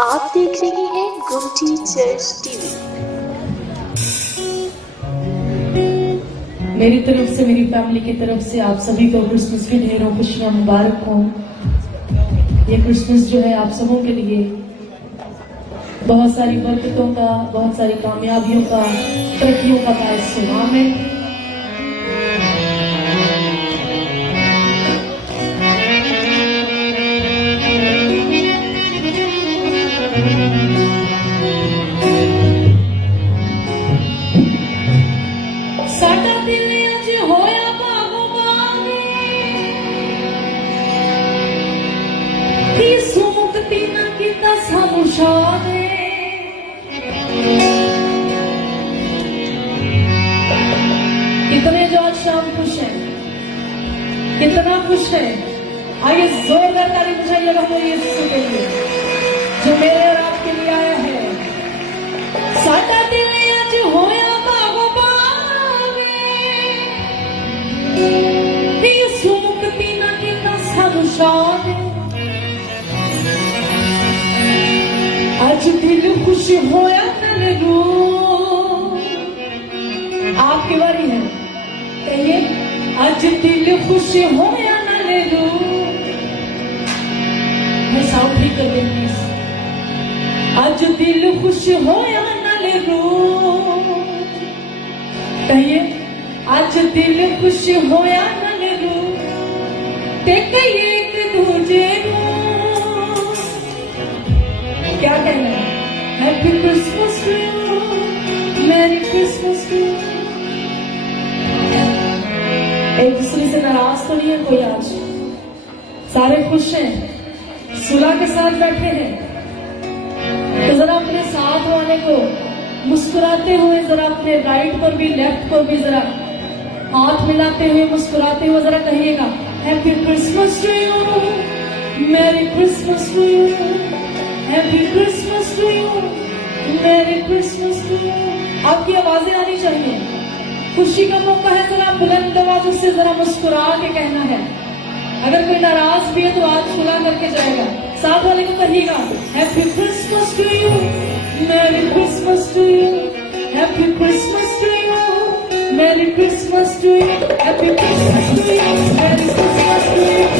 आप देख रहे हैं गुमटी चर्च टीवी। मेरी तरफ से, मेरी फैमिली की तरफ से आप सभी को क्रिसमस की ढेरों खुशियां मुबारक हों। ये क्रिसमस जो है आप सबों के लिए बहुत सारी बरकतों का, बहुत सारी कामयाबियों का, तरक्कियों का बायस हो। आमीन। साडा दिल अज होया बागोबानी की सुमुक्ति न कीता सानू शाह ने। कितने जो आज शाम खुश हैं, कितना खुश है। आइए जोरदार ताली बजाइए हमारे यीशु के लिए जो मेरे और आपके लिए आया है। साडा दिल अज होया सुमुक्ति न कीता सानू शाह ने। अज दिल खुश होया नल रू। आपकी बारी है, कहिए अज दिल खुश होया नल रू। मैं साउंड ठीक कर देंगी। अज दिल खुश होया नल रू। कहिए अज दिल खुश होया नल रू। ते कहिए एक दूजे नू क्या कहना है? Happy Christmas to you, merry Christmas to you. एक दूसरे से नाराज तो नहीं है कोई आज? सारे खुश हैं, सुलह के साथ बैठे हैं। तो जरा अपने साथ वाले को मुस्कुराते हुए, जरा अपने राइट पर भी लेफ्ट पर भी जरा हाथ मिलाते हुए, मुस्कुराते हुए जरा कहिएगा happy Christmas to you, merry Christmas to you, happy Christmas to you, merry Christmas to you. आपकी आवाजें आनी चाहिए। खुशी का मौका है, जरा बुलंद आवाज से जरा मुस्कुरा के कहना है। अगर कोई नाराज भी है तो आज सुलह करके जाएगा। साथ वाले को कहिएगा happy Christmas to you, merry Christmas to you, happy Christmas to you, merry Christmas to you, happy Christmas to you, merry Christmas to you.